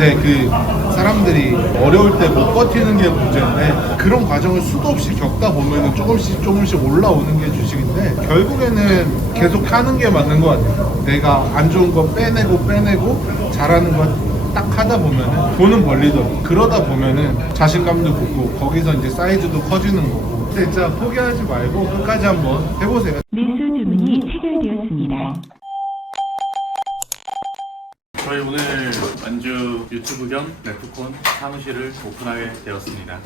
근데 그 사람들이 어려울 때 못 버티는 게 문제인데 그런 과정을 수도 없이 겪다 보면은 조금씩 올라오는 게 주식인데 결국에는 계속 하는 게 맞는 것 같아요. 내가 안 좋은 거 빼내고 잘하는 거 딱 하다 보면은 돈은 벌리더라고. 그러다 보면은 자신감도 붙고 거기서 이제 사이즈도 커지는 거고. 진짜 포기하지 말고 끝까지 한번 해보세요. 매수 주문이 체결되었습니다. 저희 오늘 완주 유튜브 겸 레프콘 사무실을 오픈하게 되었습니다.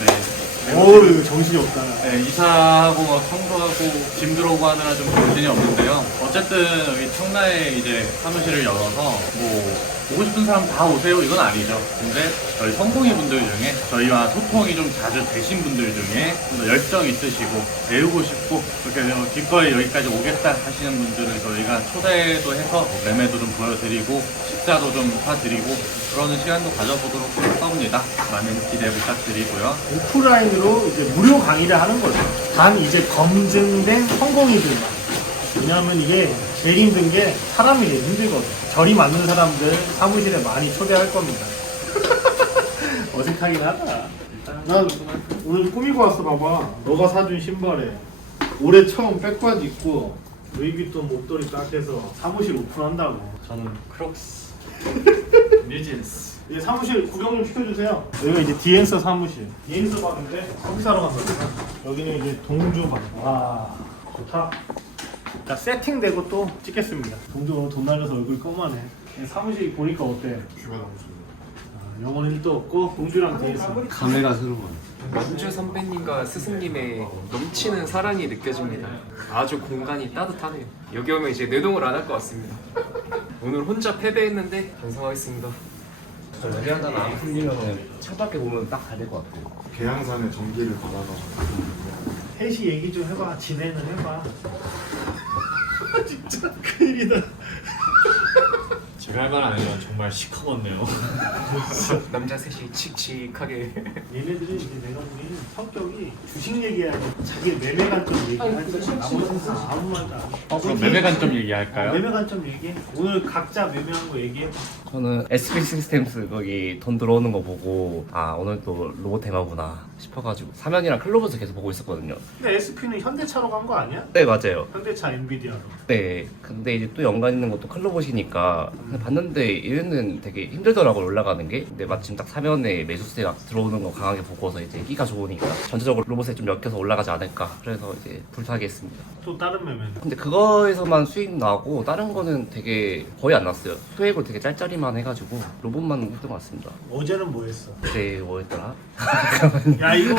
네. 어우 이거 정신이 없다. 네, 이사하고 막 청소하고 짐 들어오고 하느라 좀 정신이 없는데요. 어쨌든 여기 청라에 이제 사무실을 열어서 뭐 보고 싶은 사람 다 오세요 이건 아니죠. 근데 저희 성공이 분들 중에 저희와 소통이 좀 자주 되신 분들 중에 좀 더 열정 있으시고 배우고 싶고 그렇게 기꺼이 여기까지 오겠다 하시는 분들을 저희가 초대도 해서 매매도 좀 보여드리고 식사도 좀 사드리고 그러는 시간도 가져보도록 합니다. 많은 기대 부탁드리고요. 오프라인으로 이제 무료 강의를 하는 거죠. 단 이제 검증된 성공이들만. 왜냐하면 이게 제일 힘든 게 사람이 되게 힘들거든. 결이 맞는 사람들 사무실에 많이 초대할 겁니다. 어색하긴 하다. 난 오늘 꾸미고 왔어. 봐봐. 너가 사준 신발에 올해 처음 백바지 입고 루이비통 목도리 딱 해서 사무실 오픈한다고. 저는 크록스 뉴진스 이제 사무실 구경 좀 시켜주세요. 여기가 이제 디엔서 사무실. 디엔서 방인데 커피 사러 간다. 여기는 이제 동주 방. 와 좋다. 자 세팅되고 또 찍겠습니다. 동주 오늘 돈 날려서 얼굴 검하네. 사무실 보니까 어때? 뷰가 너무 좋네. 영어는 1도 없고 동주랑 디엔서. 감회가 새로워요. 만주 선배님과 스승님의 넘치는 사랑이 느껴집니다. 아주 공간이 따뜻하네요. 여기 오면 이제 내동을 안 할 것 같습니다. 오늘 혼자 패배했는데 반성하겠습니다. 저 여기 한잔 안 풀리면은 창밖에 보면 딱 가야 될 것 같아요. 계양산에 전기를 받아서 셋이 얘기 좀 해봐. 진행을 해봐. 진짜 큰일이다. 제가 할 말 아니라 정말 시커먼네요. 남자 셋이 칙칙하게. 얘네들이 이제 내가 보기에는 성격이 주식 얘기하고 자기 매매 관점 얘기할 때 나머지는 다 아무 말도 안 해. 그럼 매매 관점 얘기할까요? 매매 관점 얘기해. 오늘 각자 매매한 거 얘기해. 저는 SB 시스템스 거기 돈 들어오는 거 보고 아 오늘 또 로봇 테마구나 싶어가지고 사면이랑 클로버스 계속 보고 있었거든요. 근데 SP는 현대차로 간 거 아니야? 네 맞아요. 현대차 엔비디아로. 네 근데 이제 또 연관 있는 것도 클로버시니까 근데 봤는데 얘는 되게 힘들더라고요 올라가는 게. 근데 마침 딱 사면에 매수세가 들어오는 거 강하게 보고서 이제 끼가 좋으니까 전체적으로 로봇에 좀 엮여서 올라가지 않을까. 그래서 이제 불사하게 했습니다. 또 다른 매매는? 근데 그거에서만 수익 나고 다른 거는 되게 거의 안 났어요. 수익을 되게 짤짤이만 해가지고 로봇만 했던 것 같습니다. 어제는 뭐 했어? 그때 뭐였더라? 야 이거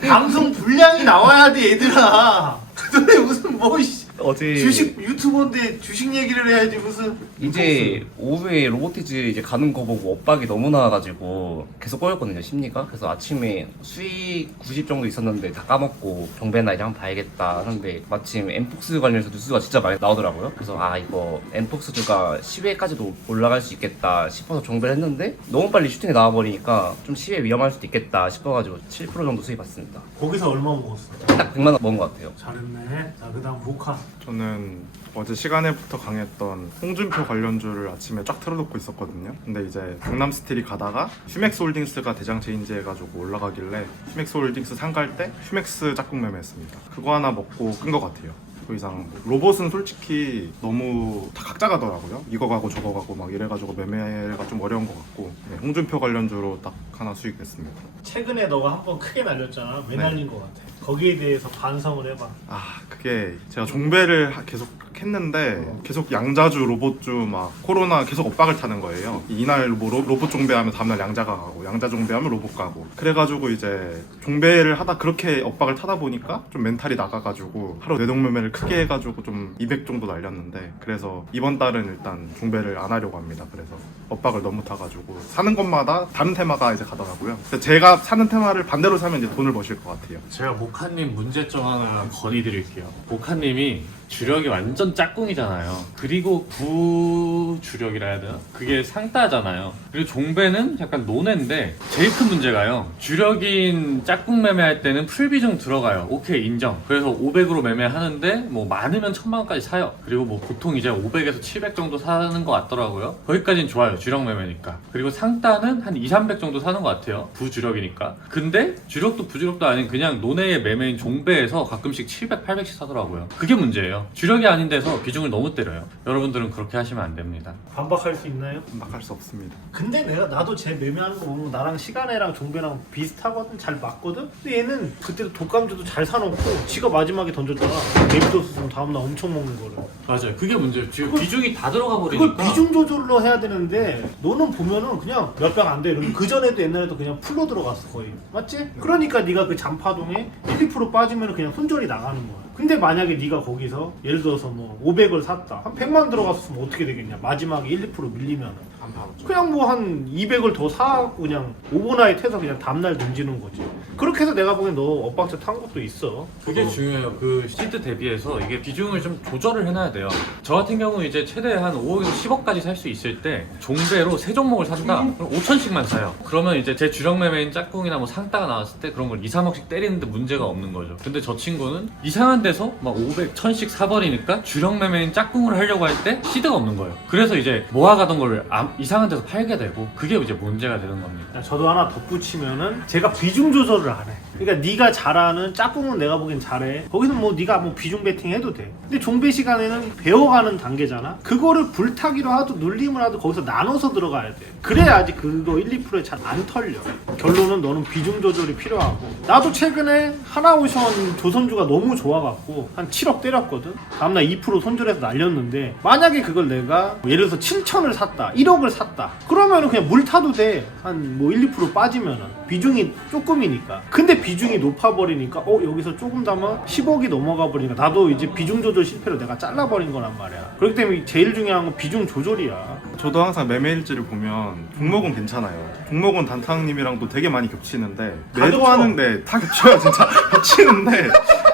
방송 분량이 나와야 돼 얘들아. 너네 무슨 뭐 어제 주식 유튜버인데 주식 얘기를 해야지 무슨. 이제 오후에 로보티즈 이제 가는 거 보고 엇박이 너무 나와가지고 계속 꼬였거든요 심리가. 그래서 아침에 수익 90 정도 있었는데 다 까먹고 경배나 이제 한번 봐야겠다 하는데 마침 엠폭스 관련해서 뉴스가 진짜 많이 나오더라고요. 그래서 아 이거 엠폭스가 10회까지도 올라갈 수 있겠다 싶어서 정배를 했는데 너무 빨리 슈팅이 나와버리니까 좀 10회 위험할 수도 있겠다 싶어가지고 7% 정도 수익 봤습니다. 거기서 얼마 먹었어? 딱 100만 원 먹은 것 같아요. 잘했네. 자 그다음 모카. 저는 어제 시간에부터 강했던 홍준표 관련주를 아침에 쫙 틀어놓고 있었거든요. 근데 이제 강남스틸이 가다가 휴맥스 홀딩스가 대장 체인지 해가지고 올라가길래 휴맥스 홀딩스 상갈 때 휴맥스 짝꿍 매매했습니다. 그거 하나 먹고 끈 것 같아요. 더 이상 로봇은 솔직히 너무 다 각자 가더라고요. 이거 가고 저거 가고 막 이래가지고 매매가 좀 어려운 것 같고 네, 홍준표 관련주로 딱 하나 수익 냈습니다. 최근에 너가 한번 크게 날렸잖아. 왜 날린 것 같아? 거기에 대해서 반성을 해봐. 아 그게 제가 종배를 계속 했는데 계속 양자주 로봇주 막 코로나 계속 엇박을 타는 거예요. 이날 뭐 로봇 종배하면 다음날 양자가 가고 양자 종배하면 로봇 가고 그래가지고 이제 종배를 하다 그렇게 엇박을 타다 보니까 좀 멘탈이 나가가지고 하루 내동매매를 크게 해가지고 좀 200 정도 날렸는데 그래서 이번 달은 일단 종배를 안 하려고 합니다. 그래서 엇박을 너무 타가지고 사는 것마다 다른 테마가 이제 가더라고요. 근데 제가 사는 테마를 반대로 사면 이제 돈을 버실 것 같아요. 제가 모카님 문제점 하나 건의드릴게요. 모카님이 주력이 완전 짝꿍이잖아요. 그리고 부주력이라 해야 되나? 그게 상따잖아요. 그리고 종배는 약간 논외인데 제일 큰 문제가요. 주력인 짝꿍 매매할 때는 풀비중 들어가요. 오케이, 인정. 그래서 500으로 매매하는데 뭐 많으면 1000만 원까지 사요. 그리고 뭐 보통 이제 500에서 700 정도 사는 것 같더라고요. 거기까지는 좋아요. 주력 매매니까. 그리고 상따는 한 2, 300 정도 사는 것 같아요. 부주력이니까. 근데 주력도 부주력도 아닌 그냥 논외의 매매인 종배에서 가끔씩 700, 800씩 사더라고요. 그게 문제예요. 주력이 아닌 데서 비중을 너무 때려요. 여러분들은 그렇게 하시면 안 됩니다. 반박할 수 있나요? 막할 수 없습니다. 근데 나도 쟤 매매하는 거 보면 나랑 시간애랑 종배랑 비슷하거든, 잘 맞거든. 근데 얘는 그때도 독감주도 잘 사놓고 지가 마지막에 던졌잖아. 데비도스 다음날 엄청 먹는 거를. 맞아요. 그게 문제예요. 지금 비중이 다 들어가 그걸 버리니까. 비중 조절로 해야 되는데 너는 보면은 그냥 몇 병 안 돼. 이러면 그 전에도 옛날에도 그냥 풀로 들어갔어 거의. 맞지? 그러니까 네가 그 잔파동에 1, 2% 빠지면 그냥 손절이 나가는 거야. 근데 만약에 네가 거기서 예를 들어서 뭐 500을 샀다. 한 100만 들어갔으면 어떻게 되겠냐. 마지막에 1, 2% 밀리면은. 안 팔았죠. 그냥 뭐 한 200을 더 사고 그냥 오버나잇 해서 그냥 다음날 던지는 거지. 그렇게 해서 내가 보기엔 너 엇박자 탄 것도 있어. 그게 중요해요. 그 시드 대비해서 이게 비중을 좀 조절을 해놔야 돼요. 저 같은 경우 이제 최대 한 5억에서 10억까지 살 수 있을 때 종배로 세 종목을 산다. 그럼 5천씩만 사요. 그러면 이제 제 주력 매매인 짝꿍이나 뭐 상따가 나왔을 때 그런 걸 2, 3억씩 때리는데 문제가 없는 거죠. 근데 저 친구는 이상한 데서 막 500, 1000씩 사버리니까 주력 매매인 짝꿍을 하려고 할 때 시드가 없는 거예요. 그래서 이제 모아가던 걸 이상한 데서 팔게 되고 그게 이제 문제가 되는 겁니다. 저도 하나 덧붙이면은 제가 비중 조절을 안 해. 그러니까 네가 잘하는 짝꿍은 내가 보기엔 잘해. 거기는 뭐 네가 뭐 비중 베팅 해도 돼. 근데 종배 시간에는 배워가는 단계잖아. 그거를 불타기로 하도 눌림을 하도 거기서 나눠서 들어가야 돼. 그래야지 그거 1, 2%에 잘 안 털려. 결론은 너는 비중 조절이 필요하고. 나도 최근에 하나오션 조선주가 너무 좋아갖고 한 7억 때렸거든. 다음날 2% 손절해서 날렸는데 만약에 그걸 내가 예를 들어서 7천을 샀다, 1억을 샀다. 그러면은 그냥 물 타도 돼. 한 뭐 1, 2% 빠지면은 비중이 조금이니까. 근데 비중이 높아버리니까 여기서 조금 담아 10억이 넘어가 버리니까 나도 이제 비중 조절 실패로 내가 잘라버린 거란 말이야. 그렇기 때문에 제일 중요한 건 비중 조절이야. 저도 항상 매매일지를 보면 종목은 괜찮아요. 종목은 단탕님이랑도 되게 많이 겹치는데 매도하는데 다 겹쳐요. 진짜 겹치는데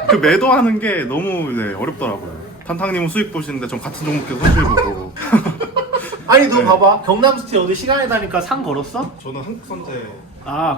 그 매도하는 게 너무 어렵더라고요. 단탕님은 수익 보시는데 전 같은 종목에서 손실 보고. 아니 너 봐봐. 경남스티 어디 시간에 다니까 상 걸었어? 저는 한국선제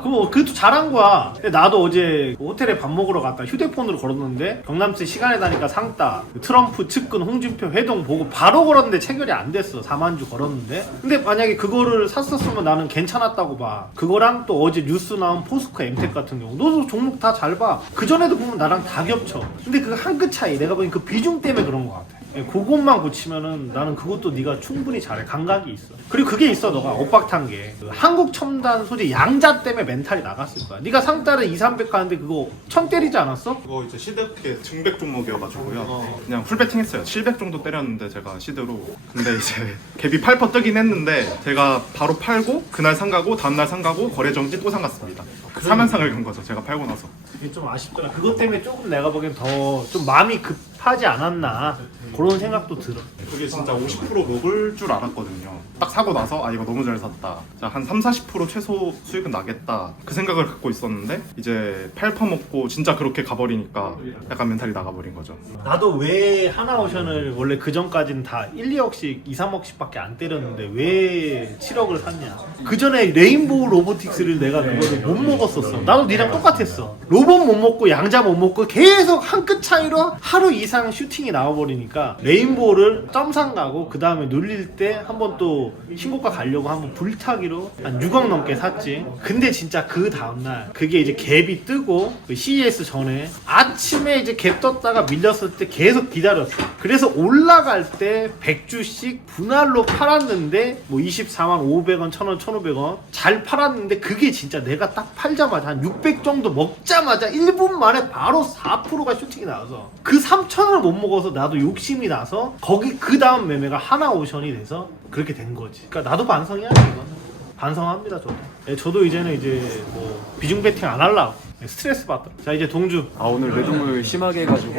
그거 그것도 잘한 거야. 근데 나도 어제 호텔에 밥 먹으러 갔다 휴대폰으로 걸었는데 경남스티 시간에 다니까 상따 트럼프 측근 홍준표 회동 보고 바로 걸었는데 체결이 안 됐어. 4만주 걸었는데. 근데 만약에 그거를 샀었으면 나는 괜찮았다고 봐. 그거랑 또 어제 뉴스 나온 포스코 엠텍 같은 경우 너도 종목 다 잘 봐. 그전에도 보면 나랑 다 겹쳐. 근데 그 한 끗 차이 내가 보기엔 그 비중 때문에 그런 거 같아. 그것만 고치면은 나는 그것도 네가 충분히 잘해. 감각이 있어. 그리고 그게 있어. 너가 엇박탄 게 그 한국 첨단 소재 양자 때문에 멘탈이 나갔을 거야. 네가 상따를 2, 300 가는데 그거 1000 때리지 않았어? 그거 이제 시드게 증백 종목이어가지고요. 그냥 풀배팅 했어요. 700 정도 때렸는데 제가 시드로. 근데 이제 갭이 8% 뜨긴 했는데 제가 바로 팔고 그날 상가고 다음날 상가고 거래 정지 또 상갔습니다. 사면상을 간 거죠. 제가 팔고 나서. 그게 좀 아쉽더라. 그것 때문에 조금 내가 보기엔 더 좀 마음이 급하지 않았나 그런 생각도 들어. 그게 진짜 50% 먹을 줄 알았거든요. 딱 사고 나서 이거 너무 잘 샀다. 자, 한 3, 40% 최소 수익은 나겠다. 그 생각을 갖고 있었는데 이제 팔퍼먹고 진짜 그렇게 가버리니까 약간 멘탈이 나가버린 거죠. 나도 왜 하나오션을 원래 그 전까지는 다 1, 2억씩, 2, 3억씩밖에 안 때렸는데 왜 7억을 샀냐. 그 전에 레인보우 로보틱스를 내가 그거를 못 먹었었어. 나도 니랑 똑같았어. 로봇 못 먹고 양자 못 먹고 계속 한 끗 차이로 하루 이상 슈팅이 나와버리니까 레인보우를 점상 가고 그 다음에 눌릴 때 한번 또 신고가 가려고 한번 불타기로 한 6억 넘게 샀지. 근데 진짜 그 다음날 그게 이제 갭이 뜨고 그 CES 전에 아침에 이제 갭 떴다가 밀렸을 때 계속 기다렸어. 그래서 올라갈 때 100주씩 분할로 팔았는데 뭐 24만 500원, 1000원, 1500원 잘 팔았는데 그게 진짜 내가 딱 팔자마자 한 600 정도 먹자마자 1분 만에 바로 4%가 슈팅이 나와서 그 3000원을 못 먹어서 나도 욕심이 나서 거기 그 다음 매매가 하나오션이 돼서 그렇게 된 거지. 그러니까 나도 반성해야 돼. 이거는 반성합니다. 저도. 저도 이제는 이제 뭐 비중 베팅 안 하려고 스트레스 받더라. 자 이제 동주. 아 오늘 뇌동을 심하게 해가지고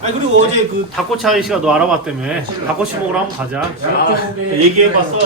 아니 그리고 어제 그 닭꼬치 아저씨가 너 알아봤다며. 닭꼬치 먹으러 한번 가자. 얘기해봤어.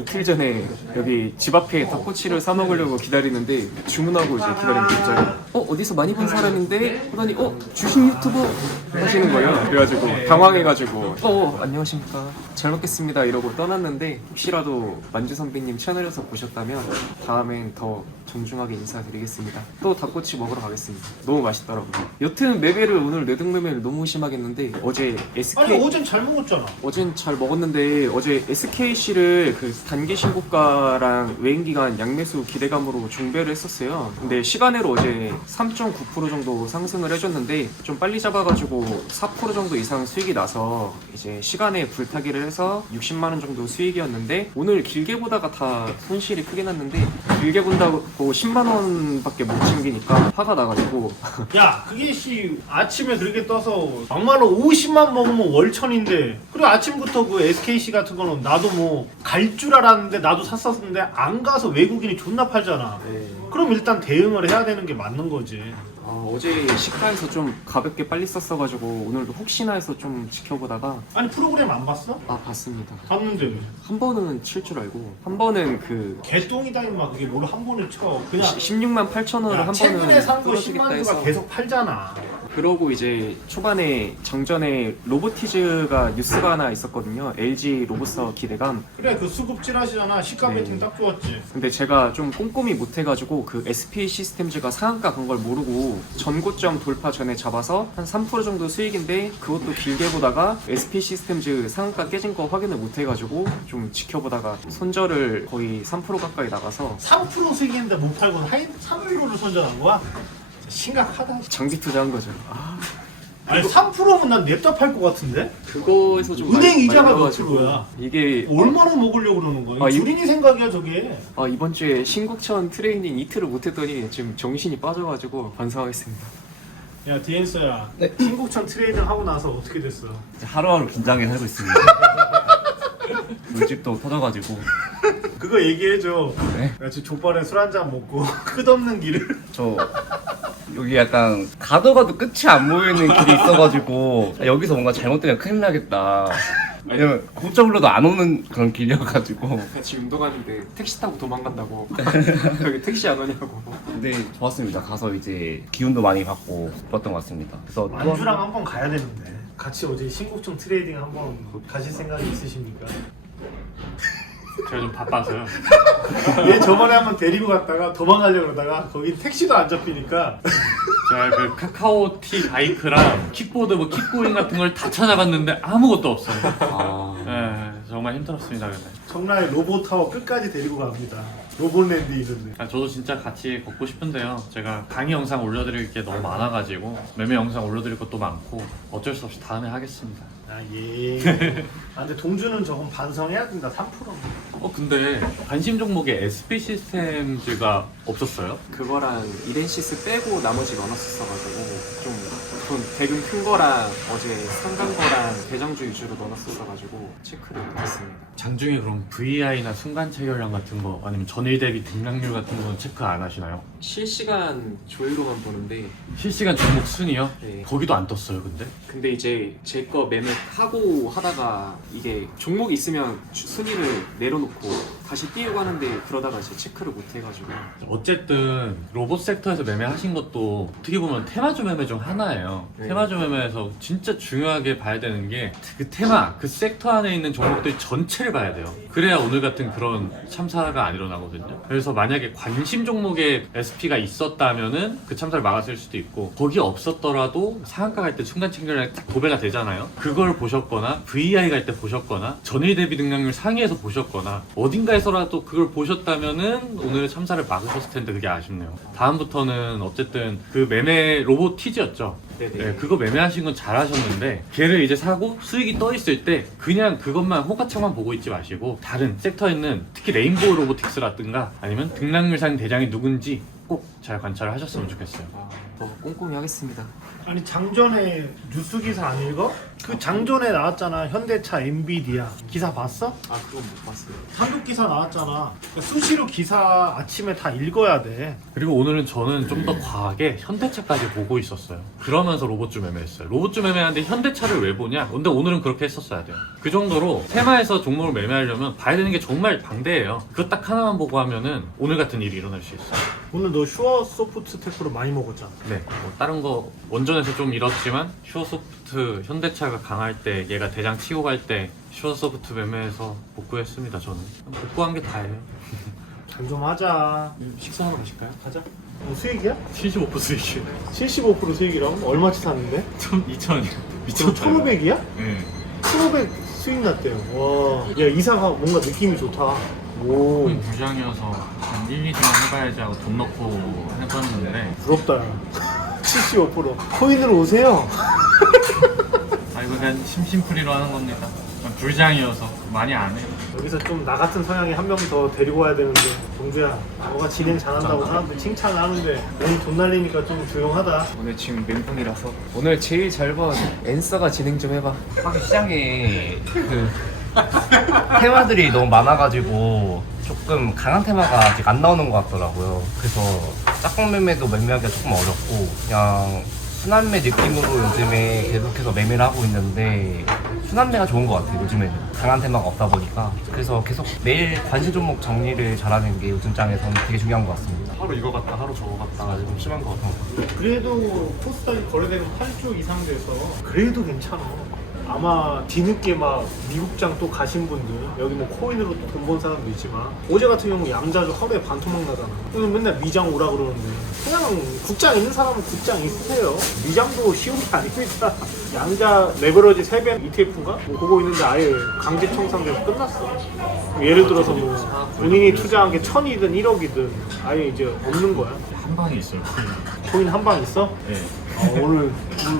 이틀 전에 여기 집 앞에 닭꼬치를 사 먹으려고 기다리는데 주문하고 이제 기다리는데 갑자기 어디서 많이 본 사람인데 하더니 주식 유튜버 하시는 거예요. 그래가지고 당황해가지고 안녕하십니까 잘 먹겠습니다 이러고 떠났는데 혹시라도 만주 선배님 채널에서 보셨다면 다음엔 더 정중하게 인사드리겠습니다. 또 닭꼬치 먹으러 가겠습니다. 너무 맛있더라고요. 여튼 매매를 오늘 뇌동매매를 너무 심하게 했는데 어제 SK 아니 어젠 잘 먹었잖아. 어젠 잘 먹었는데 어제 SKC를 그 단기 신고가랑 외인기간 양매수 기대감으로 종배를 했었어요. 근데 시간으로 어제 3.9% 정도 상승을 해줬는데 좀 빨리 잡아가지고 4% 정도 이상 수익이 나서 이제 시간에 불타기를 해서 60만 원 정도 수익이었는데 오늘 길게 보다가 다 손실이 크게 났는데 길게 본다고 10만 원밖에 못 챙기니까 화가 나가지고 야 그게 아침에 그렇게 떠서 막말로 50만 먹으면 월천인데 그리고 아침부터 그 SKC 같은 거는 나도 뭐 갈 줄 알았는데 나도 샀었는데 안 가서 외국인이 존나 팔잖아. 그럼 일단 대응을 해야 되는 게 맞는 거지. 어제 시가에서 좀 가볍게 빨리 썼어가지고 오늘도 혹시나 해서 좀 지켜보다가 아니 프로그램 안 봤어? 봤습니다. 봤는데 한 번은 칠 줄 알고 한 번은 그 개똥이다 임마. 그게 뭘 한 번을 쳐 그냥 16만 8천 원을 한 최근에 번은 산 거 떨어지겠다 10만 해서 주가 계속 팔잖아. 그러고 이제 초반에 정전에 로보티즈가 뉴스가 하나 있었거든요. LG 로보서 기대감. 그래 그 수급 찌라시잖아. 시가 네. 배팅 딱 좋았지. 근데 제가 좀 꼼꼼히 못해가지고 그 SP 시스템즈가 상한가 간 걸 모르고 전고점 돌파 전에 잡아서 한 3% 정도 수익인데 그것도 길게 보다가 SP 시스템즈 상한가 깨진 거 확인을 못해가지고 좀 지켜보다가 손절을 거의 3% 가까이 나가서 3% 수익인데 못 팔고 3%를 손절한 거야? 심각하다. 장기 투자한 거죠. 아니 3%면 난 냅다 팔 것 같은데? 그거에서 좀 은행 많이 이자가 몇 들어가지고 프로야? 이게 얼마나 먹으려고 그러는 거야? 이- 주린이 생각이야 저게. 이번 주에 신국천 트레이닝 이틀을 못했더니 지금 정신이 빠져가지고 반성하겠습니다. 야 디엔서야. 신국천 트레이딩 하고 나서 어떻게 됐어? 이제 하루하루 긴장하게 살고 있습니다. 물집도 터져가지고 그거 얘기해줘. 네? 야 지금 족발에 술 한잔 먹고 끝없는 길을. 저 여기 약간 가도 끝이 안 보이는 길이 있어가지고 여기서 뭔가 잘못되면 큰일 나겠다. 왜냐면 고점 불러도 안 오는 그런 길이어가지고. 같이 운동하는데 택시 타고 도망간다고 여기 택시 안 오냐고. 근데 좋았습니다. 가서 이제 기운도 많이 받고 좋았던 것 같습니다. 그래서 또 만주랑 한번 가야 되는데. 같이 어제 신국천 트레이딩 한번 가실 생각이 있으십니까? 제가 좀 바빠서요. 얘 저번에 한번 데리고 갔다가 도망가려고 그러다가 거기 택시도 안 잡히니까 제가 그 카카오티 바이크랑 킥보드 뭐 킥고잉 같은 걸 다 찾아봤는데 아무것도 없어요. 네, 정말 힘들었습니다. 근데. 정말 로봇타워 끝까지 데리고 갑니다. 로봇랜드 있는데. 저도 진짜 같이 걷고 싶은데요. 제가 강의 영상 올려드릴 게 너무 많아가지고 매매 영상 올려드릴 것도 많고 어쩔 수 없이 다음에 하겠습니다. 아 예. 근데 동주는 조금 반성해야 된다. 3%. 근데 관심 종목에 SP 시스템즈가 없었어요? 그거랑 이덴시스 빼고 나머지 넣어놨었어가지고 좀 대금 큰 거랑 어제 상간 거랑 대장주 위주로 넣어놨었어가지고 체크를 못했습니다. 장중에 그럼 VI나 순간 체결량 같은 거 아니면 전일 대비 등락률 같은 거는 체크 안 하시나요? 실시간 조회로만 보는데 실시간 종목 순이요? 네. 거기도 안 떴어요, 근데? 이제 제 거 매매하고 하다가 이게 종목이 있으면 순위를 내려놓고 다시 띄우고 하는데 그러다가 이제 체크를 못해가지고 어쨌든 로봇 섹터에서 매매하신 것도 어떻게 보면 테마주 매매 중 하나예요. 네. 테마주 매매에서 진짜 중요하게 봐야 되는 게 그 테마, 그 섹터 안에 있는 종목들 전체를 봐야 돼요. 그래야 오늘 같은 그런 참사가 안 일어나거든요. 그래서 만약에 관심 종목에 SP가 있었다면은 그 참사를 막았을 수도 있고 거기 없었더라도 상한가 갈 때 순간 체결량이 딱 도배가 되잖아요. 그걸 보셨거나 VI 갈 때 보셨거나 전일 대비 등락률 상위에서 보셨거나 어딘가에서라도 그걸 보셨다면은 오늘의 참사를 막으셨을 텐데 그게 아쉽네요. 다음부터는 어쨌든 그 매매 로봇 티즈였죠. 네네. 네, 그거 매매하신 건 잘하셨는데 걔를 이제 사고 수익이 떠 있을 때 그냥 그것만 호가창만 보고 있지 마시고 다른 섹터에 있는 특히 레인보우 로보틱스라든가 아니면 등락률 상 대장이 누군지 꼭 잘 관찰을 하셨으면 좋겠어요. 더 꼼꼼히 하겠습니다. 아니 장전에 뉴스 기사 안 읽어? 그 장전에 나왔잖아. 현대차 엔비디아 기사 봤어? 아 그건 못 봤어요. 단독 기사 나왔잖아. 그러니까 수시로 기사 아침에 다 읽어야 돼. 그리고 오늘은 저는 좀 더 과하게 현대차까지 보고 있었어요. 그러면서 로봇주 매매했어요. 로봇주 매매하는데 현대차를 왜 보냐? 근데 오늘은 그렇게 했었어야 돼요. 그 정도로 테마에서 종목을 매매하려면 봐야 되는 게 정말 방대해요. 그거 딱 하나만 보고 하면은 오늘 같은 일이 일어날 수 있어요. 오늘 너 슈어 소프트 테크로 많이 먹었잖아. 네, 뭐 다른 거 원전에서 좀 잃었지만 슈어소프트 현대차가 강할 때 얘가 대장 치고 갈 때 슈어소프트 매매해서 복구했습니다. 저는 복구한 게 다예요. 잘 좀 하자. 식사하러 가실까요? 가자. 수익이야? 75% 수익이에요. 75% 수익이라고? 얼마치 샀는데? 2,000이요. 지금 1,500이야? 네. 1,500 수익 났대요. 와. 야 이사가 뭔가 느낌이 좋다. 오. 코인 부장이어서 한 1, 2주만 해봐야지 하고 돈 넣고 해봤는데 부럽다. 야. 75%. 코인으로 오세요. 아 이거 그냥 심심풀이로 하는 겁니다. 불장이어서 많이 안 해요. 여기서 좀 나 같은 성향이 한 명 더 데리고 와야 되는데 동주야 너가 진행 잘한다고 사람들 칭찬을 하는데 오늘 돈 날리니까 좀 조용하다. 오늘 지금 멘붕이라서 오늘 제일 잘 봐. 엔서가 진행 좀 해봐. 확실히 시장에 그 테마들이 너무 많아가지고 조금 강한 테마가 아직 안 나오는 것 같더라고요. 그래서 짝꿍 매매도 매매하기가 조금 어렵고 그냥 순환매 느낌으로 요즘에 계속해서 매매를 하고 있는데 순환매가 좋은 것 같아요. 요즘에는 강한 테마가 없다 보니까 그래서 계속 매일 관심 종목 정리를 잘하는 게 요즘 장에서는 되게 중요한 것 같습니다. 하루 이거 같다 하루 저거 같다 좀 심한 것 같아요. 그래도 코스닥이 거래되는 8조 이상 돼서 그래도 괜찮아. 아마 뒤늦게 막 미국장 또 가신 분들 여기 뭐 코인으로 또 돈 번 사람도 있지만 어제 같은 경우 양자주 하루에 반토막 나잖아. 오늘 맨날 미장 오라 그러는데 그냥 국장 있는 사람은 국장 있으세요. 미장도 쉬운 게 아닙니다. 양자 레버러지 3배 ETF인가? 뭐 그거 있는데 아예 강제 청산돼서 끝났어. 예를 들어서 뭐 본인이 투자한 게 1000이든 1억이든 아예 이제 없는 거야. 한 방에 있어요. 코인 한 방 있어? 네. 오늘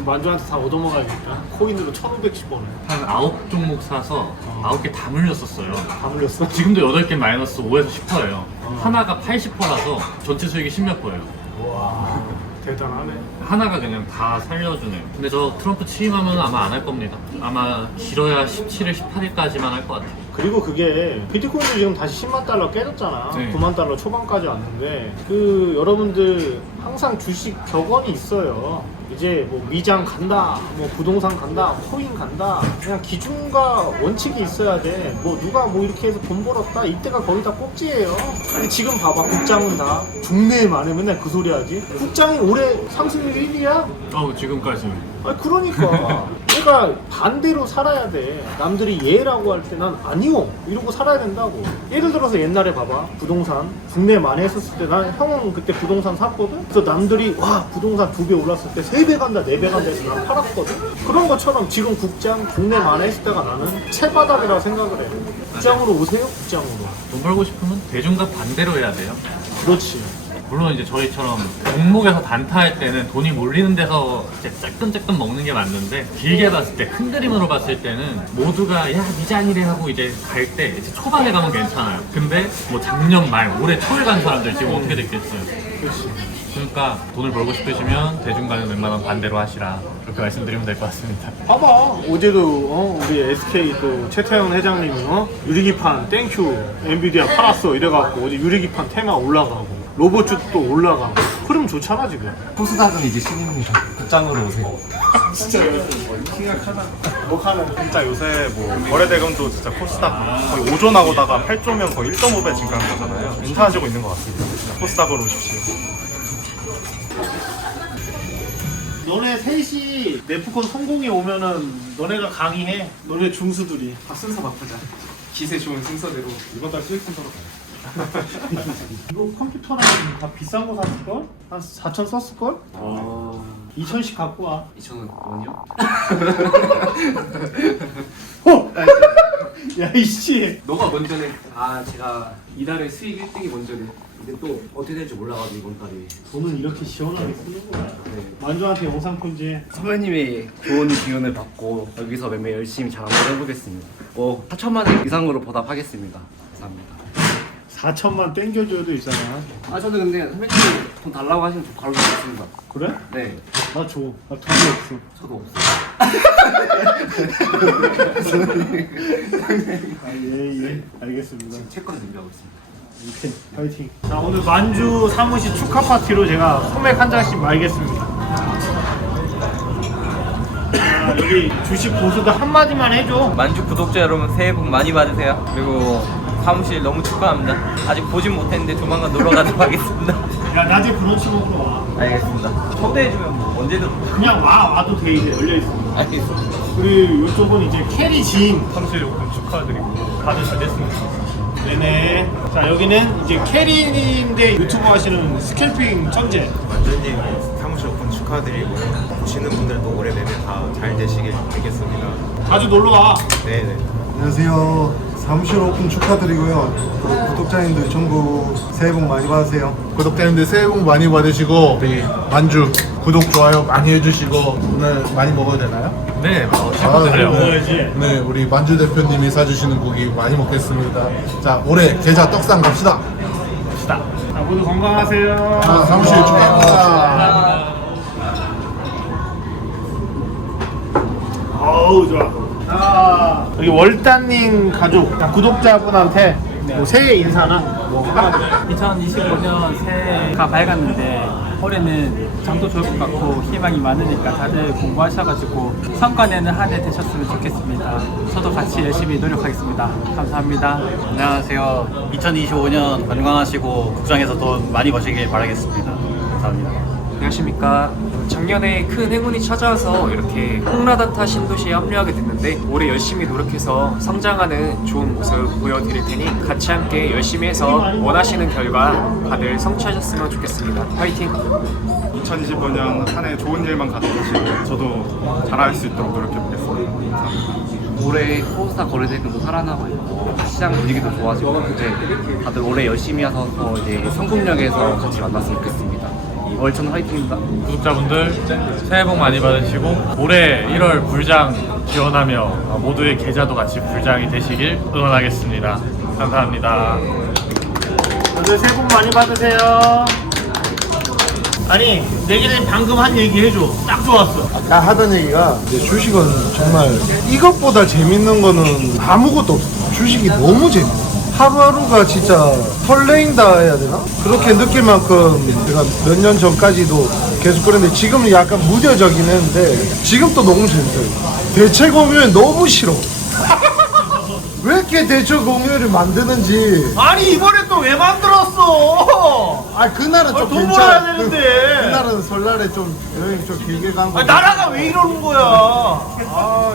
만주한테 다 얻어먹어야겠다. 코인으로 1,500씩 버네. 한 9종목 사서 9개 다 물렸었어요. 다 물렸어? 지금도 8개 마이너스 5에서 10%예요. 하나가 80%라서 전체 수익이 10몇 %예요. 와 대단하네. 하나가 그냥 다 살려주네요. 근데 저 트럼프 취임하면 아마 안 할 겁니다. 아마 길어야 17일, 18일까지만 할 것 같아요. 그리고 그게 비트코인도 지금 다시 10만 달러 깨졌잖아. 네. 9만 달러 초반까지 왔는데 그 여러분들 항상 주식 격언이 있어요. 이제 뭐 미장 간다, 뭐 부동산 간다, 코인 간다. 그냥 기준과 원칙이 있어야 돼. 뭐 누가 뭐 이렇게 해서 돈 벌었다. 이때가 거의 다 꼭지예요. 근데 지금 봐봐. 국장은 다 중매에 만에 맨날 그 소리 하지. 국장이 올해 상승률 1위야? 지금까지. 아니 그러니까 내가 반대로 살아야 돼. 남들이 예라고 할 때 난 아니요 이러고 살아야 된다고. 예를 들어서 옛날에 봐봐 부동산 국내 많이 했었을 때 난 형은 그때 부동산 샀거든. 그래서 남들이 와 부동산 2배 올랐을 때 3배 간다 4배 간다 해서 난 팔았거든. 그런 것처럼 지금 국장 국내 많이 했을 때가 나는 채바닥이라고 생각을 해. 국장으로 오세요 국장으로. 돈 벌고 싶으면 대중과 반대로 해야 돼요. 그렇지. 물론 이제 저희처럼 종목에서 단타할 때는 돈이 몰리는 데서 이제 쬐끔쬐끔 먹는 게 맞는데 길게 봤을 때 큰 그림으로 봤을 때는 모두가 야 미장이래 하고 이제 갈 때 이제 초반에 가면 괜찮아요. 근데 뭐 작년 말 올해 초에 간 사람들 지금 어떻게 됐겠어요. 그렇지. 그러니까 돈을 벌고 싶으시면 대중과는 웬만하면 반대로 하시라 그렇게 말씀드리면 될 것 같습니다. 봐봐 어제도 우리 SK 또 최태현 회장님이 유리기판 땡큐 엔비디아 팔았어 이래갖고 어제 유리기판 테마 올라가고 로봇주 또 올라가고 흐름 좋잖아 지금. 코스닥은 이제 신입니다. 극장으로 오세요. 뭐하는 진짜 요새 뭐 거래대금도 진짜 코스닥 거의 5조 나오다가 8조면 거의 1.5배 증가한 거잖아요. 괜찮아지고 있는 것 같습니다. 진짜 코스닥으로 오십시오. 너네 셋이 네프콘 성공이 오면은 너네가 강의해. 너네 중수들이 다 순서 바꾸자. 기세 좋은 순서대로. 이번 달 수익 순서로 가요. 이거 컴퓨터랑 다 비싼 거 샀을걸? 한 4천 썼을걸? 2천씩 갖고 와. 2,000원이요? 야 이씨. 너가 먼저는 제가 이달에 수익 1등이 먼저네. 근데 또 어떻게 될지 몰라가지고 이번 달에. 돈을 이렇게 시원하게 쓰는구나. 네. 만주한테 영상 편지. 선배님의 좋은 기운을 받고 여기서 매매 열심히 잘 한번 해보겠습니다. 4천만 원 이상으로 보답하겠습니다. 감사합니다. 4천만 땡겨줘도 있잖아. 저는 근데 선배님 돈 달라고 하시면 좀 바로 주겠습니다. 그래? 네, 나 줘. 나 돈이 없어. 저도 없어요. 아, 예. 알겠습니다. 채권 준비하고 있습니다. 이렇게 파이팅. 자, 오늘 만주 사무실 축하 파티로 제가 소맥 한 잔씩 말겠습니다. 자, 여기 주식 보수도 한마디만 해줘. 만주 구독자 여러분 새해 복 많이 받으세요. 그리고 사무실 너무 축하합니다. 아직 보진 못했는데 조만간 놀러 가도록 하겠습니다. 야, 낮에 브런치 먹으러 와. 알겠습니다. 초대해주면 뭐 언제든 그냥 와도 돼. 이제 열려있어. 알겠습니다. 그리고 이쪽은 이제 캐리 지인 사무실 오픈 축하드리고 다들 잘 됐습니다. 네네. 자, 여기는 이제 캐리인데 유튜브 하시는 스캘핑 천재. 완전님 사무실 오픈 축하드리고요. 보시는 분들도 올해 매매 다 잘 되시길 빌겠습니다. 자주 놀러 와. 네네. 안녕하세요. 사무실 오픈 축하드리고요. 그리고 구독자님들 전부 새해 복 많이 받으세요. 구독자님들 새해 복 많이 받으시고 우리 만주 구독 좋아요 많이 해주시고 오늘 많이 먹어도 되나요? 네, 네. 먹어야지. 네, 우리 만주 대표님이 사주시는 고기 많이 먹겠습니다. 자, 올해 계좌 떡상 갑시다. 자, 모두 건강하세요. 사무실 축하합니다. 어우, 좋아. 자, 여기 월단님 가족 구독자분한테 뭐 새해 인사나 뭐 하나. 2025년 새해가 밝았는데 올해는 장도 좋을 것 같고 희망이 많으니까 다들 공부하셔가지고 성과 내는 한 해 되셨으면 좋겠습니다. 저도 같이 열심히 노력하겠습니다. 감사합니다. 안녕하세요. 2025년 건강하시고 국장에서 돈 많이 버시길 바라겠습니다. 감사합니다. 안녕하십니까. 작년에 큰 행운이 찾아와서 이렇게 홍라단타 신도시에 합류하게 됐는데 올해 열심히 노력해서 성장하는 좋은 모습 보여드릴 테니 같이 함께 열심히 해서 원하시는 결과 다들 성취하셨으면 좋겠습니다. 화이팅! 2025년 한 해 좋은 일만 가져가시고 저도 잘할 수 있도록 노력해보겠습니다. 감사합니다. 올해 코스타 거래대금도 살아나고 있고 시장 분위기도 좋아지고 있는데 다들 올해 열심히 하셔서 이제 성공역에서 같이 만났으면 좋겠습니다. 월천 화이팅입니다. 구독자분들 새해 복 많이 받으시고 올해 1월 불장 기원하며 모두의 계좌도 같이 불장이 되시길 응원하겠습니다. 감사합니다. 다들 새해 복 많이 받으세요. 아니, 내기는 방금 한 얘기 해줘. 딱 좋았어. 아까 하던 얘기가 이제 주식은 정말 이것보다 재밌는 거는 아무것도 없어. 주식이 너무 재밌어. 하루하루가 진짜 설레인다 해야 되나? 그렇게 느낄 만큼 내가 몇 년 전까지도 계속 그랬는데 지금은 약간 무뎌져긴 했는데 지금 또 너무 재밌어요. 대체 공유는 너무 싫어. 왜 이렇게 대체 공유를 만드는지. 아니, 이번에 또 왜 만들었어? 아, 그날은 좀 돈 괜찮아. 벌어야 되는데. 그날은 설날에 좀 여행 좀 길게 간 거. 나라가 왜 이러는 거야? 아,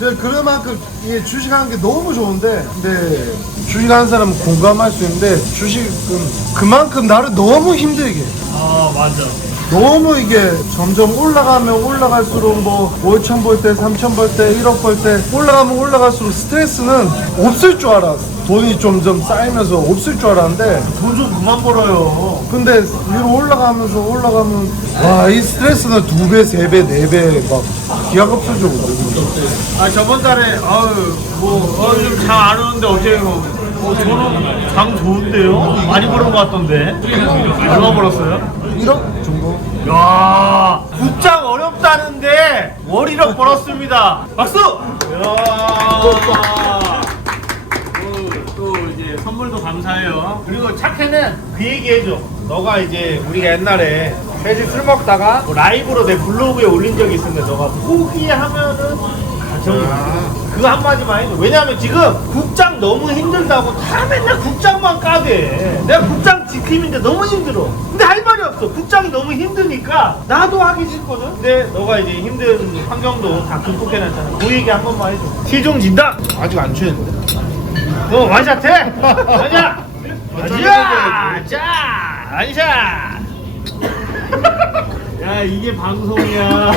제가 그만큼 이게 주식하는 게 너무 좋은데 근데 주식하는 사람은 공감할 수 있는데 주식은 그만큼 나를 너무 힘들게 해. 아, 맞아. 너무 이게 점점 올라가면 올라갈수록 뭐 5천 벌 때, 3천 벌 때, 1억 벌 때 올라가면 올라갈수록 스트레스는 없을 줄 알았어. 돈이 점점 쌓이면서 없을 줄 알았는데 돈 좀 그만 벌어요. 근데 위로 올라가면서 올라가면 와, 이 스트레스는 2배, 3배, 4배 막 기약 없을 줄 모르겠어. 아, 저번 달에 좀 장 안 오는데 어제 저는 장 좋은데요? 많이 벌은 것 같던데. 얼마 벌었어요? 1억 정도? 야, 국장 어렵다는데 월 1억 벌었습니다. 박수! 야. 또 이제 선물도 감사해요. 그리고 착해는 그 얘기 해줘. 너가 이제 우리가 옛날에 셋이 술 먹다가 뭐 라이브로 내 블로그에 올린 적이 있었는데 너가 포기하면은 가정이 그거 한마디만 해줘. 왜냐면 지금 국장 너무 힘들다고 다 맨날 국장만 까대. 내가 국장 지킴인데 너무 힘들어. 근데 할 말이 없어. 국장이 너무 힘드니까 나도 하기 싫거든. 근데 너가 이제 힘든 환경도 다 극복해놨잖아. 그 얘기 한 번만 해줘. 시종 진다. 아직 안 취했는데. 완샷 해! 가자! 가자! 자! 완샷! 야, 이게 방송이야.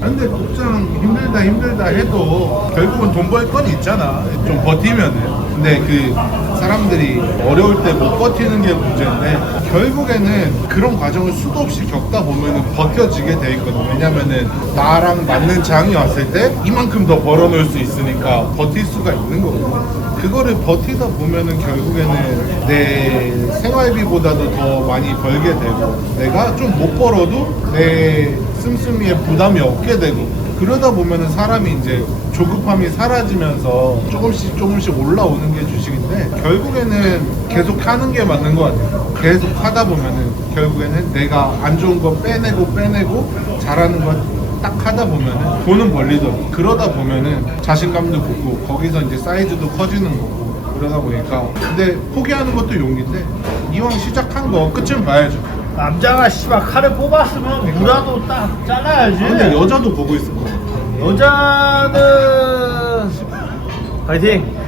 근데 복장 힘들다 해도 결국은 돈 벌 건 있잖아. 좀 버티면은. 근데 그 사람들이 어려울 때 못 버티는 게 문제인데 결국에는 그런 과정을 수도 없이 겪다 보면은 버텨지게 돼 있거든. 왜냐면은 나랑 맞는 장이 왔을 때 이만큼 더 벌어놓을 수 있으니까 버틸 수가 있는 거거든. 그거를 버티다 보면은 결국에는 내 생활비보다도 더 많이 벌게 되고 내가 좀 못 벌어도 내 씀씀이에 부담이 없게 되고 그러다 보면은 사람이 이제 조급함이 사라지면서 조금씩 올라오는 게 주식인데 결국에는 계속 하는 게 맞는 것 같아요. 계속 하다 보면은 결국에는 내가 안 좋은 거 빼내고 잘하는 거 딱 하다 보면은 돈은 벌리더라고. 그러다 보면은 자신감도 붙고 거기서 이제 사이즈도 커지는 거고 그러다 보니까 근데 포기하는 것도 용기인데 이왕 시작한 거 끝은 봐야죠. 남자가 씨발 칼을 뽑았으면 무라도 딱 잘라야지. 근데 여자도 보고 있을 거야. 여자는 파이팅.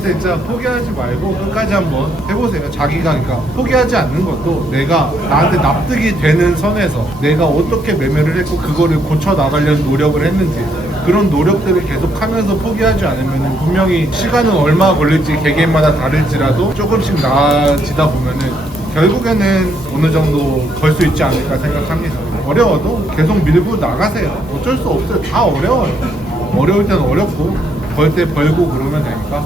진짜 포기하지 말고 끝까지 한번 해보세요. 자기가 그러니까 포기하지 않는 것도 내가 나한테 납득이 되는 선에서 내가 어떻게 매매를 했고 그거를 고쳐 나가려는 노력을 했는지 그런 노력들을 계속하면서 포기하지 않으면 분명히 시간은 얼마 걸릴지 개개인마다 다를지라도 조금씩 나아지다 보면은 결국에는 어느 정도 벌 수 있지 않을까 생각합니다. 어려워도 계속 밀고 나가세요. 어쩔 수 없어요. 다 어려워요. 어려울 때는 어렵고 벌 때 벌고 그러면 되니까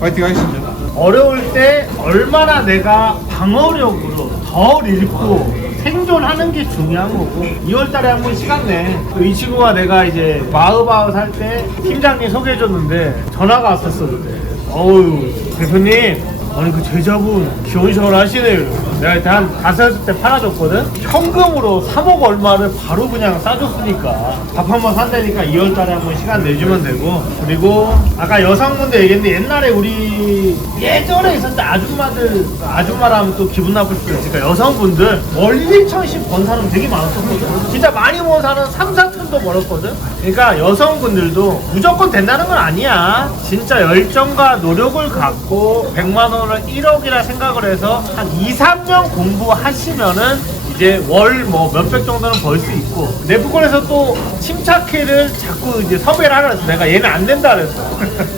파이팅 하시죠. 어려울 때 얼마나 내가 방어력으로 덜 잃고 생존하는 게 중요한 거고 2월달에 한 번 시간 내. 이 친구가 내가 이제 마으바웃 할 때 팀장님 소개해줬는데 전화가 왔었어 그때. 어우 대표님 아니 그 제자분 시원시원하시네요. 내가 일단 한 5살 때 팔아줬거든. 현금으로 3억 얼마를 바로 그냥 싸줬으니까 밥 한 번 산다니까 2월달에 한 번 시간 내주면 되고. 그리고 아까 여성분들 얘기했는데 옛날에 우리 예전에 있었던 아줌마들 아줌마라면 또 기분 나쁠 수도 있으니까 여성분들 월 1천씩 번 사람 되게 많았었거든. 진짜 많이 번 사람 3, 4천도 벌었거든. 그러니까 여성분들도 무조건 된다는 건 아니야. 진짜 열정과 노력을 갖고 100만 원을 1억이라 생각을 해서 한 2, 3년 공부하시면은 이제 월 뭐 몇백 정도는 벌 수 있고 내부권에서 또 침착회를 자꾸 이제 섭외를 하라 그랬어. 내가 얘는 안 된다 그랬어.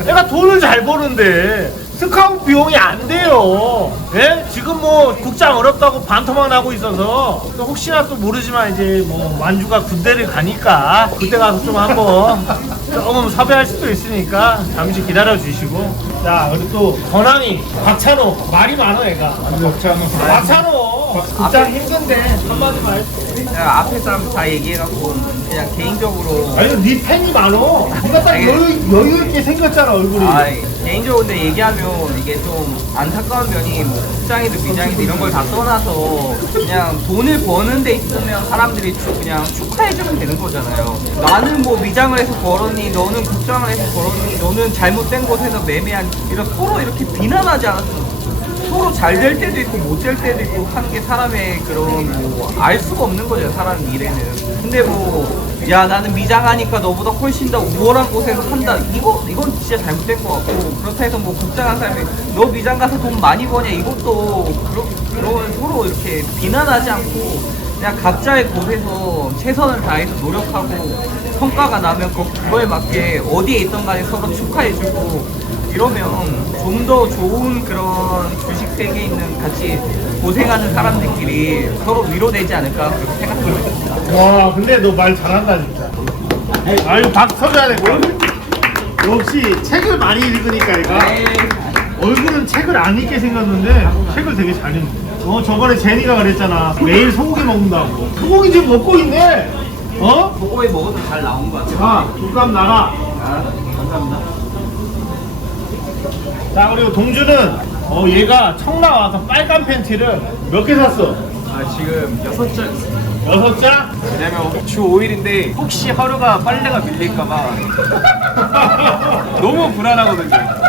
내가 돈을 잘 버는데 스카우트 비용이 안 돼요. 예? 지금 뭐 국장 어렵다고 반토막 나고 있어서 또 혹시나 또 모르지만 이제 뭐 완주가 군대를 가니까 그때 가서 좀 한번 조금 섭외할 수도 있으니까 잠시 기다려 주시고. 자 그리고 또 권항이 박찬호 말이 많아 애가. 박찬호 국장 힘든데 한마디만 해줘. 내가 앞에 사람 다 얘기해갖고 그냥 개인적으로 아니 네 팬이 많어. 네가 딱 여유 있게 생겼잖아 얼굴이. 개인적으로 근데 얘기하면 이게 좀 안타까운 면이 뭐 국장이든 미장이든 이런 걸 다 떠나서 그냥 돈을 버는 데 있으면 사람들이 그냥 축하해주면 되는 거잖아요. 나는 뭐 미장을 해서 벌었니 너는 국장을 해서 벌었니 너는 잘못된 곳에서 매매한 이런 서로 이렇게 비난하지 않았으면 서로 잘 될 때도 있고 못 될 때도 있고 하는 게 사람의 그런 뭐 알 수가 없는 거죠 사람 미래는. 근데 뭐 야 나는 미장하니까 너보다 훨씬 더 우월한 곳에서 산다 이건 진짜 잘못된 것 같고 그렇다 해서 뭐 국장한 사람이 너 미장 가서 돈 많이 버냐 이것도 그런 서로 이렇게 비난하지 않고 그냥 각자의 곳에서 최선을 다해서 노력하고 성과가 나면 그거에 맞게 어디에 있던 간에 서로 축하해주고 이러면 좀 더 좋은 그런 주식 세계에 있는 같이 고생하는 사람들끼리 서로 위로되지 않을까 그렇게 생각합니다. 와 근데 너 말 잘한다 진짜. 아유 박수 쳐줘야 될 거야. 역시 책을 많이 읽으니까 얘가 얼굴은 책을 안 읽게 생겼는데 책을 되게 잘 읽네. 저번에 제니가 그랬잖아 매일 소고기 먹는다고. 소고기 지금 먹고 있네. 소고기 먹어도 잘 나온 것 같아요. 아 국감 나가. 감사합니다. 자 그리고 동주는 얘가 청라 와서 빨간 팬티를 몇 개 샀어? 지금 6장. 6장? 왜냐면 주 5일인데 혹시 하루가 빨래가 밀릴까봐 너무 불안하거든요.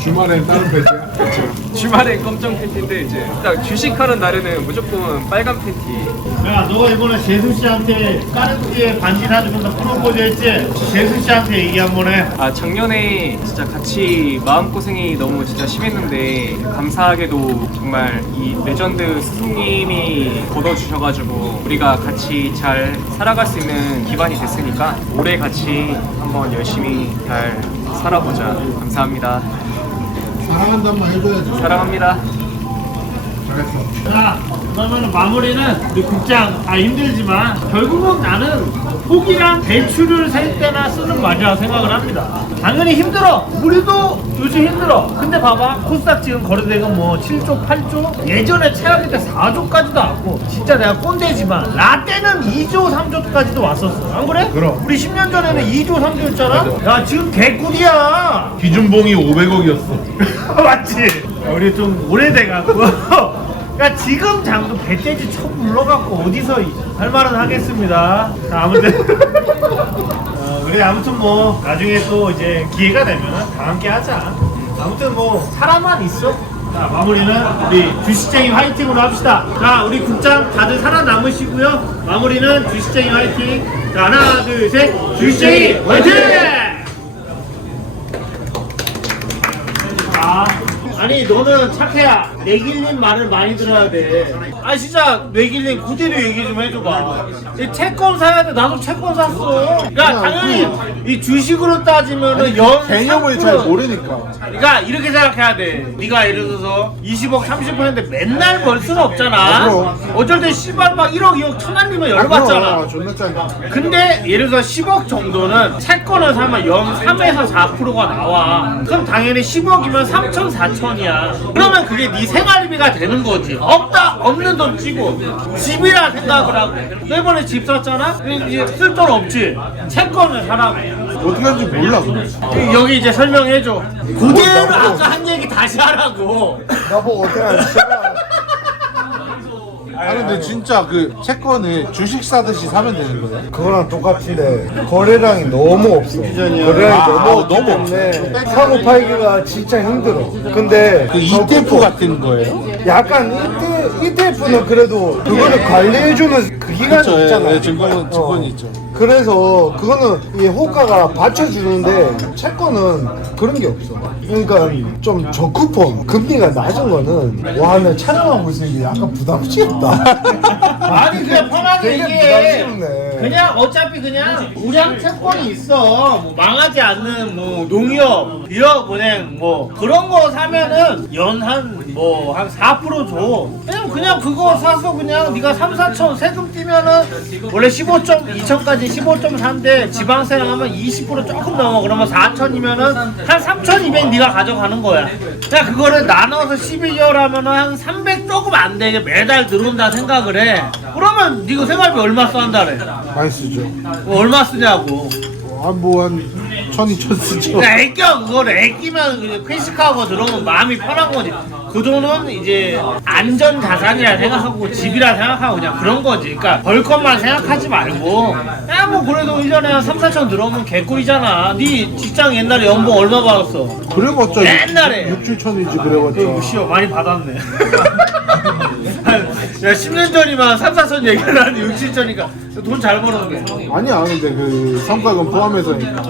주말엔 다른 팬티야? 그렇죠. 주말에 검정 팬티인데 이제 딱 주식하는 날에는 무조건 빨간 팬티. 야 너가 이번에 재수 씨한테 까르띠에 반지 사주면서 프로포즈 했지? 재수 씨한테 얘기 한번 해. 작년에 진짜 같이 마음고생이 너무 진짜 심했는데 감사하게도 정말 이 레전드 스승님이 걷어주셔가지고 우리가 같이 잘 살아갈 수 있는 기반이 됐으니까 올해 같이 한번 열심히 잘 살아보자. 감사합니다. 사랑한다 한번 해줘야지. 사랑합니다. 자, 그러면 마무리는 우리 국장 힘들지만 결국은 나는 포기랑 대출을 셀 때나 쓰는 말이라고 생각을 합니다. 당연히 힘들어. 우리도 요즘 힘들어. 근데 봐봐, 코스닥 지금 거래대금 뭐 7조, 8조? 예전에 최악일 때 4조까지도 왔고, 진짜 내가 꼰대지만 라떼는 2조, 3조까지도 왔었어. 안 그래? 그럼. 우리 10년 전에는 2조, 3조였잖아? 야, 지금 개꿀이야. 기준봉이 500억이었어. 맞지? 야, 우리 좀 오래돼갖고. 그러니까 지금 장도 배돼지 쳐 불러갖고 어디서 할 말은 하겠습니다. 자, 아무튼 그래 아무튼 뭐 나중에 또 이제 기회가 되면 다 함께 하자. 아무튼 뭐 사람만 있어. 자, 마무리는 우리 주식쟁이 화이팅으로 합시다. 자, 우리 국장 다들 살아남으시고요. 마무리는 주식쟁이 화이팅. 자, 하나 둘 셋, 주식쟁이 화이팅! 아니 너는 착해야 뇌길님 말을 많이 들어야 돼. 아 진짜 뇌길님 그대로 얘기 좀 해줘봐. 이 채권 사야 돼. 나도 채권 샀어. 그러니까 당연히 이 주식으로 따지면은 연 개념을 잘 모르니까. 그러니까 이렇게 생각해야 돼. 네가 예를 들어서 20억 30%인데 맨날 벌 수는 없잖아. 어쩔 때 씨발 막 1억 2억 천안이면 열받잖아. 존나 짱이야. 근데 예를 들어서 10억 정도는 채권을 사면 연 3에서 4%가 나와. 그럼 당연히 10억이면 3천 4천이야. 그러면 그게 네 생활비가 되는 거지. 없는 돈 찌고 집이라 생각을 하고. 너 이번에 집 샀잖아? 이제 쓸 돈 없지. 채권을 사라고. 어떻게 하는지 몰라. 여기 이제 설명해줘. 그대로 아까 한 얘기 다시 하라고. 나보고 어떻게 하는지. 아 근데 진짜 그 채권을 주식 사듯이 사면 되는 거예요? 그거랑 똑같은데 거래량이 너무 없어. 거래량이 너무 때문에 사고 팔기가 진짜 힘들어. 근데 그 ETF 같은 거예요? 약간 ETF는 그래도 그거를 관리해주는 그 기간이 있잖아요. 증권이 있죠. 그래서 그거는 이 호가가 받쳐주는데 채권은 그런 게 없어. 그러니까 좀 저쿠폰 금리가 낮은 거는 와 나 촬영하고 있으니까 약간 부담스럽다. 아니 그냥 편하게 얘기해. 그냥 어차피 그냥 우량 채권이 있어. 뭐 망하지 않는 뭐 농협, 기업은행 뭐 그런 거 사면은 연 한 뭐 한 4% 줘. 그냥 그거 사서 그냥 네가 3, 4천 세금 띄면은 원래 15.2천까지 15.3인데 지방세랑 하면 20% 조금 넘어. 그러면 4천이면은 한 3,200 네가 가져가는 거야. 그냥 그거를 나눠서 12개월 하면은 한 300 조금 안 되게 매달 들어온다 생각을 해. 그러면 네가 생활비 얼마 써 한다래? 많이 쓰죠. 뭐 얼마 쓰냐고. 한 1,000, 2,000 쓰죠. 애껴 그거를 애끼면 그냥 회식하고 들어오면 마음이 편한 거지. 그 돈은 이제 안전 자산이라 생각하고 집이라 생각하고 그냥 그런 거지. 그러니까 벌 것만 생각하지 말고 야 뭐 그래도 1년에 한 3, 4천 들어오면 개꿀이잖아. 네 직장 옛날에 연봉 얼마 받았어? 그래봤자 옛날에 6, 7천이지 그래봤자. 무시여 많이 받았네. 야 10년 전이면 3, 4천 얘기를 하는데 6, 7천이니까 돈 잘 벌었네. 아니야 근데 그 성과금 포함해서니까.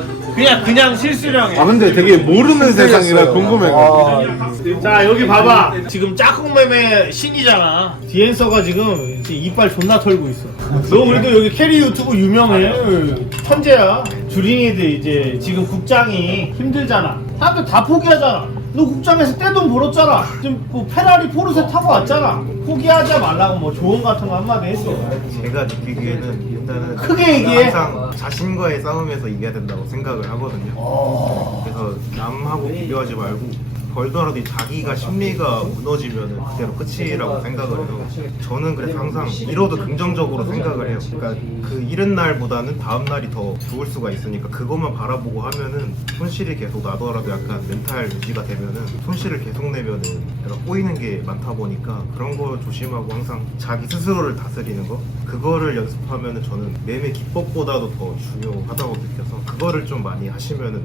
그냥 실수령해. 아 근데 되게 모르는 세상이라 궁금해. 자 여기 봐봐. 지금 짝꿍 매매 신이잖아. 디엔서가 지금 이빨 존나 털고 있어. 너 그래도 여기 캐리 유튜브 유명해. 천재야. 주린이들 이제 지금 국장이 힘들잖아. 사람들 다 포기하잖아. 너 국장에서 떼돈 벌었잖아. 지금 뭐 페라리 포르쉐 타고 왔잖아. 포기하지 말라고 뭐 조언 같은 거 한마디 했어. 제가 느끼기에는 일단은 크게 얘기해. 항상 자신과의 싸움에서 이겨야 된다고 생각을 하거든요. 그래서 남하고 비교하지 말고 벌더라도 자기가 심리가 무너지면 그대로 끝이라고 생각을 해요. 저는 그래서 항상 잃어도 긍정적으로 생각을 해요. 그러니까 그 잃은 날보다는 다음 날이 더 좋을 수가 있으니까 그것만 바라보고 하면은 손실이 계속 나더라도 약간 멘탈 유지가 되면은 손실을 계속 내면은 약간 꼬이는 게 많다 보니까 그런 거 조심하고 항상 자기 스스로를 다스리는 거 그거를 연습하면은 저는 매매 기법보다도 더 중요하다고 느껴서 그거를 좀 많이 하시면은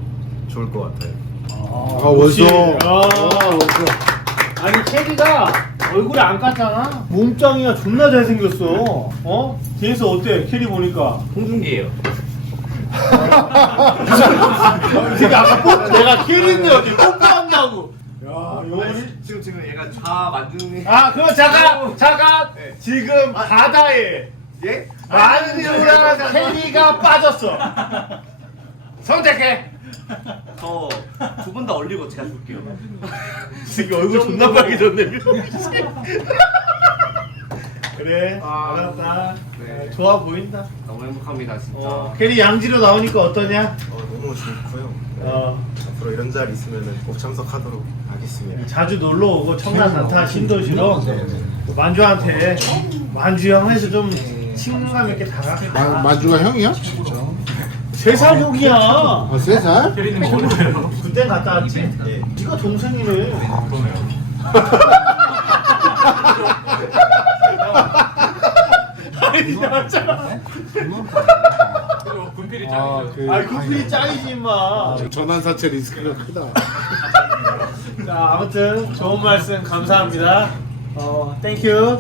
좋을 것 같아요. 아 원서. 아니 캐리가 얼굴에 안 깠잖아. 몸짱이가 존나 잘생겼어. 어? 뒤에서 어때? 캐리 보니까. 홍준기예요. 이 새끼 아까 내가 캐리인데 어디 뽀뽀한다고. 야, 지금 얘가 좌 만드는. 아, 그럼 잠깐. 지금 바다에 만두랑 캐리가 빠졌어. 선택해. 저 두 분 다 얼리고 제가 줄게요. 이게 얼굴 존나 빨개졌네. 그래, 알았다. 좋아 보인다. 너무 행복합니다 진짜. 캐리 양지로 나오니까 어떠냐? 너무 좋고요. 어, 앞으로 이런 자리 있으면 꼭 참석하도록 하겠습니다. 자주 놀러 오고 청라 단타 신도시로 만주한테 만주 형에서 좀 친근감 있게 다가가. 만주가 형이야? 진짜. 3살 형이야. 아, 3살? 그때 갔다 왔지? 예. 네가 동생이네. 아니 진짜. 분필이 아니 구필이 짱이지 임마. 전환 사체 리스크가 크다. 자 아무튼 좋은 말씀 감사합니다. 땡큐.